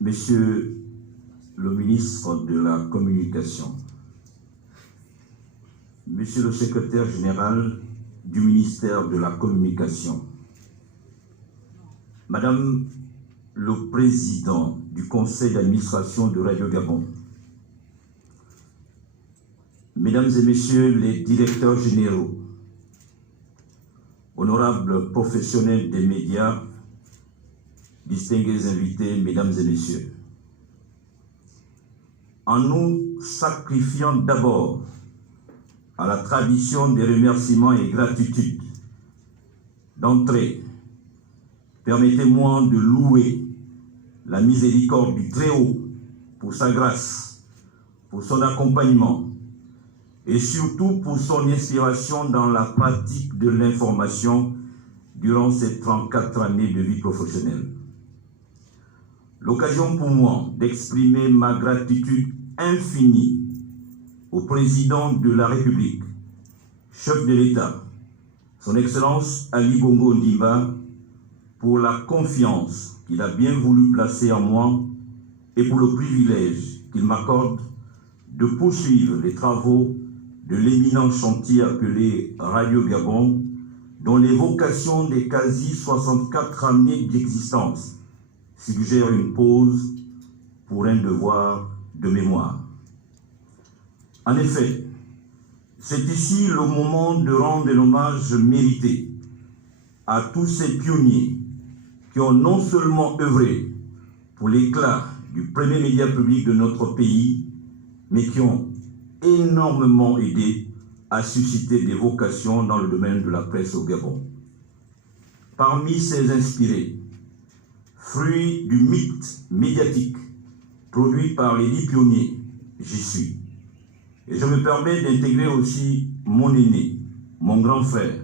Monsieur le ministre de la Communication, Monsieur le secrétaire général du ministère de la Communication, Madame le président du conseil d'administration de Radio Gabon, Mesdames et Messieurs les directeurs généraux, honorables professionnels des médias, distingués invités, Mesdames et Messieurs, en nous sacrifiant d'abord à la tradition des remerciements et gratitudes d'entrée, permettez-moi de louer la miséricorde du Très-Haut pour sa grâce, pour son accompagnement et surtout pour son inspiration dans la pratique de l'information durant ces 34 années de vie professionnelle. L'occasion pour moi d'exprimer ma gratitude infinie au président de la République, chef de l'État, son Excellence Ali Bongo Ondimba, pour la confiance qu'il a bien voulu placer en moi et pour le privilège qu'il m'accorde de poursuivre les travaux de l'éminent chantier appelé Radio Gabon, dont l'évocation des quasi 64 années d'existence suggère une pause pour un devoir de mémoire. En effet, c'est ici le moment de rendre l'hommage mérité à tous ces pionniers qui ont non seulement œuvré pour l'éclat du premier média public de notre pays, mais qui ont énormément aidé à susciter des vocations dans le domaine de la presse au Gabon. Parmi ces inspirés, fruit du mythe médiatique produit par les 10 pionniers, j'y suis. Et je me permets d'intégrer aussi mon aîné, mon grand frère,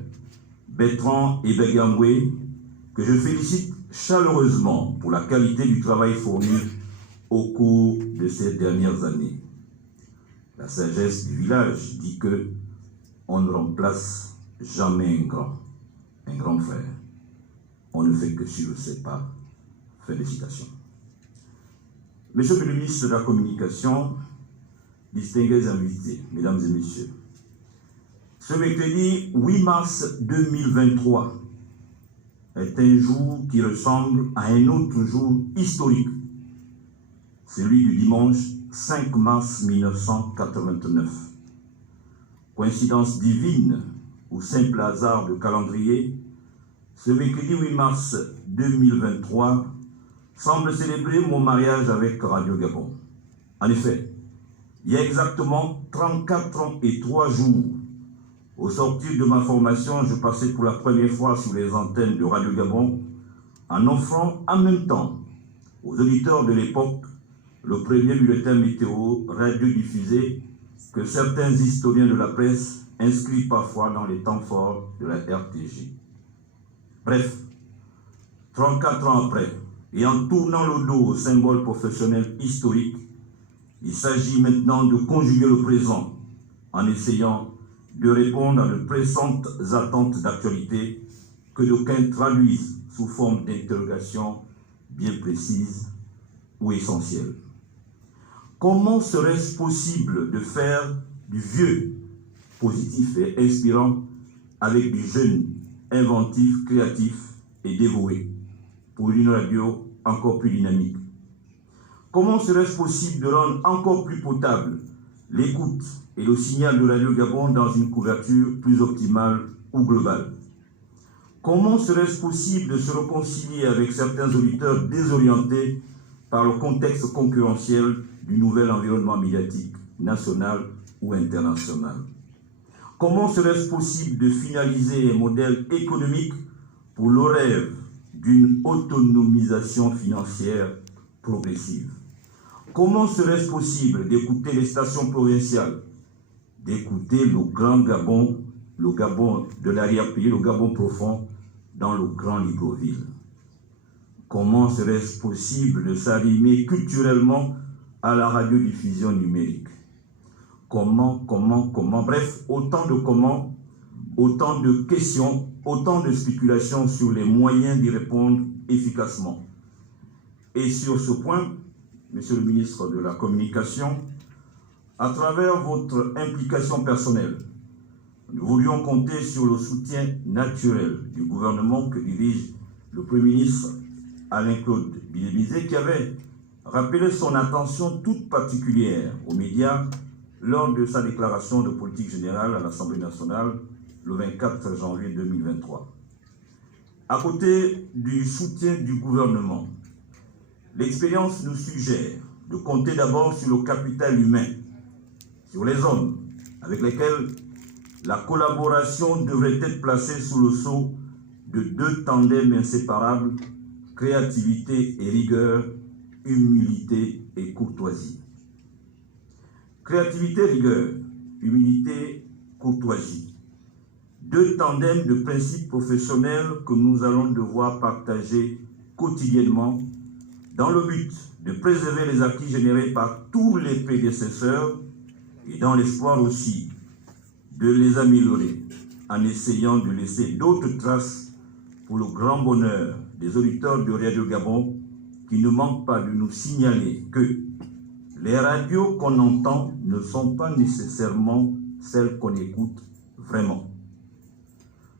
Bertrand Ebegangwe, que je félicite chaleureusement pour la qualité du travail fourni au cours de ces dernières années. La sagesse du village dit que on ne remplace jamais un grand frère. On ne fait que suivre ses pas. Félicitations. Monsieur le ministre de la Communication, distingués invités, Mesdames et Messieurs, ce mercredi 8 mars 2023 est un jour qui ressemble à un autre jour historique, celui du dimanche 5 mars 1989. Coïncidence divine ou simple hasard de calendrier, ce mercredi 8 mars 2023 semble célébrer mon mariage avec Radio Gabon. En effet, il y a exactement 34 ans et 3 jours, au sortir de ma formation, je passais pour la première fois sur les antennes de Radio Gabon en offrant en même temps aux auditeurs de l'époque le premier bulletin météo radiodiffusé que certains historiens de la presse inscrivent parfois dans les temps forts de la RTG. Bref, 34 ans après, et en tournant le dos au symbole professionnel historique, il s'agit maintenant de conjuguer le présent en essayant de répondre à de pressantes attentes d'actualité que d'aucuns traduisent sous forme d'interrogations bien précises ou essentielles. Comment serait-ce possible de faire du vieux positif et inspirant avec du jeune inventif, créatif et dévoué pour une radio encore plus dynamique? Comment serait-ce possible de rendre encore plus potable l'écoute et le signal de Radio Gabon dans une couverture plus optimale ou globale? Comment serait-ce possible de se réconcilier avec certains auditeurs désorientés par le contexte concurrentiel du nouvel environnement médiatique national ou international? Comment serait-ce possible de finaliser un modèle économique pour le rêve d'une autonomisation financière progressive? Comment serait-ce possible d'écouter les stations provinciales, d'écouter le grand Gabon, le Gabon de l'arrière-pays, le Gabon profond, dans le grand Libreville? Comment serait-ce possible de s'arrimer culturellement à la radiodiffusion numérique? Comment, bref, autant de comment, autant de questions, autant de spéculations sur les moyens d'y répondre efficacement. Et sur ce point, Monsieur le ministre de la Communication, à travers votre implication personnelle, nous voulions compter sur le soutien naturel du gouvernement que dirige le Premier ministre Alain-Claude Bilébizé, qui avait rappelé son attention toute particulière aux médias lors de sa déclaration de politique générale à l'Assemblée nationale le 24 janvier 2023. À côté du soutien du gouvernement, l'expérience nous suggère de compter d'abord sur le capital humain, sur les hommes avec lesquels la collaboration devrait être placée sous le sceau de deux tandems inséparables, créativité et rigueur, humilité et courtoisie. Créativité, rigueur, humilité, courtoisie. Deux tandems de principes professionnels que nous allons devoir partager quotidiennement dans le but de préserver les acquis générés par tous les prédécesseurs et dans l'espoir aussi de les améliorer en essayant de laisser d'autres traces pour le grand bonheur des auditeurs de Radio Gabon qui ne manquent pas de nous signaler que les radios qu'on entend ne sont pas nécessairement celles qu'on écoute vraiment.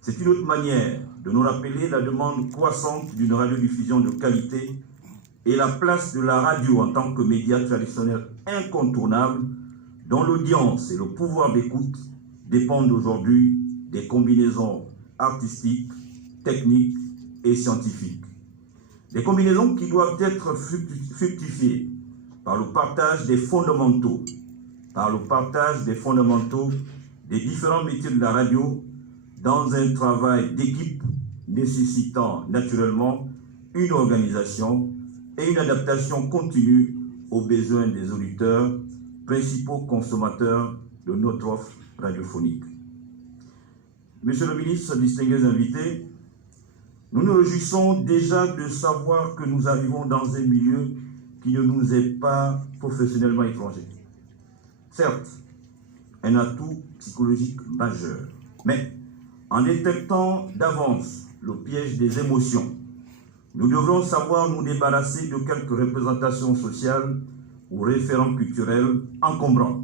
C'est une autre manière de nous rappeler la demande croissante d'une radiodiffusion de qualité et la place de la radio en tant que média traditionnel incontournable dont l'audience et le pouvoir d'écoute dépendent aujourd'hui des combinaisons artistiques, techniques et scientifiques. Des combinaisons qui doivent être fructifiées par le partage des fondamentaux, des différents métiers de la radio dans un travail d'équipe nécessitant naturellement une organisation et une adaptation continue aux besoins des auditeurs, principaux consommateurs de notre offre radiophonique. Monsieur le ministre, distingués invités, nous nous réjouissons déjà de savoir que nous arrivons dans un milieu qui ne nous est pas professionnellement étranger. Certes, un atout psychologique majeur, mais en détectant d'avance le piège des émotions, nous devrons savoir nous débarrasser de quelques représentations sociales ou référents culturels encombrants,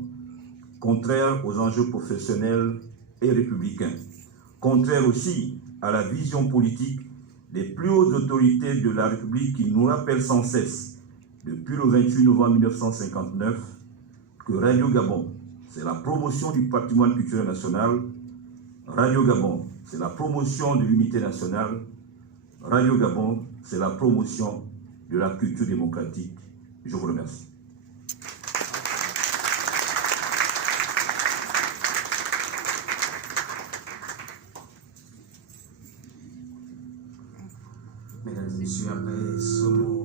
contraires aux enjeux professionnels et républicains, contraires aussi à la vision politique des plus hautes autorités de la République qui nous rappellent sans cesse, depuis le 28 novembre 1959, que Radio Gabon, c'est la promotion du patrimoine culturel national. Radio Gabon, c'est la promotion de l'unité nationale. Radio Gabon, c'est la promotion de la culture démocratique. Je vous remercie. Mesdames et messieurs, après ce mot